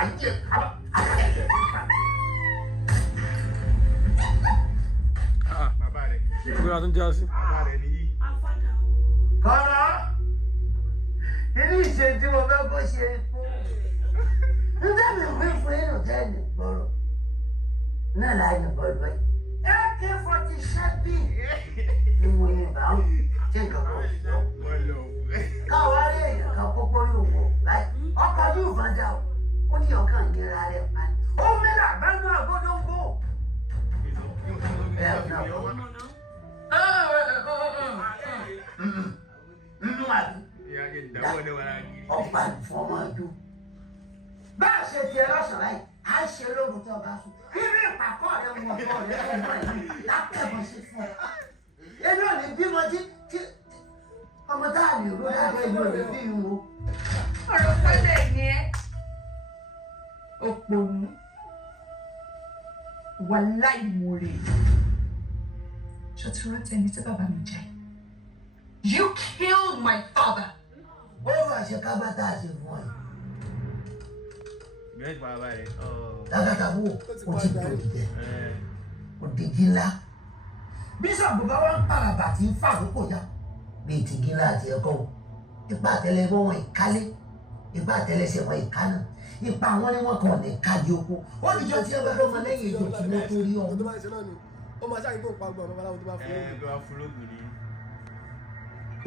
ayé bàbá rẹ̀. Ìgbéra tó ń já sí. Bàbá rẹ̀ nìyí. kọ́nà inú ìṣe tí mo fẹ́ kó ṣe fún nígbà mi ò fún inú tẹ́lẹ̀ gbọ́rọ̀ náà láàyè bọ́ọ̀lù ẹ̀ AK-47 ni mo yìn bá ń tí nǹkan kò sọ káwa rí èèyàn kan kókó yóò wọ láì ọkọ̀ yóò bá dà ó ní ọkàn ìnira rẹ̀ pa ó mẹ́lá bẹ́ẹ̀ náà gbọ́dọ̀ ń bò. Nínú àbí ọ̀pá ìfọ̀mọ́ ọdún. Bá a ṣe tiẹ̀ lọ́sàn-án láì, a ṣe lóògùn tó bá sùn. Ibi ìpàkọ́ rẹ̀ wọ̀ bọ̀ rẹ̀ ẹ̀rọ yìí lákẹ́bọ̀ sí fún ẹ. Èmi ò ní bímọ tí ọmọ tá a lè ró dáadáa èmi ò ní bí wo. Ọ̀rọ̀ pẹ́lẹ̀ ni ẹ́. Òpònú. Wàláì mo rè. Ṣé rántí ẹni tí bàbá mi jẹ́? You killed my father. Ó wà ṣe kábàtà àti fún ẹ. Bẹ́ẹ̀ ni bàbá rẹ̀. Lakatabu ó ti tó ìjẹ. Òdìgí ńlá. Bíṣọ̀bù bá wá ń pàràbà tí ń fà àkókò yá. Bí ìtìgí ńlá àti ẹ̀kọ́ wò. Ipa àtẹlẹwọ́ wọn ìkálé. Ipa àtẹlẹsẹ̀ wọn ìkánà. Ipa àwọn ni wọn kàn ní kájí oko. Ó níjọ́ tí ẹ bá dọ́mọ lẹ́yìn ètò tí wọ́n tó rí ọ̀hún. Ó máa ṣáà yín kó pa gbọ́ ọmọ babaláwo tó bá fún un. Bí wàá fún lóògùn ni.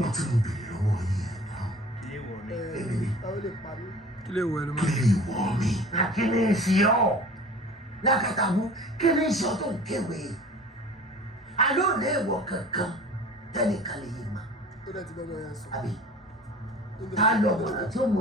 Ó ti ń bèrè lọ́wọ́ yìí náà. Ilé ìwọ̀ ni. Táwọn lè pa mí. Kí lè wọ ẹnu mọ́? Kí ni ìwọ mi? Kí ni ìṣe ọ́? Lakatabu, kí ni ìṣe ọ́ tó ń kéwé? Àlọ́ lè wọ̀ kankan tẹ́nìkan lè yé ma. Ó dẹ̀ ti bọ́ ọmọ yẹn sùn. Àbí, ká lọ ọ̀nà tí ó mú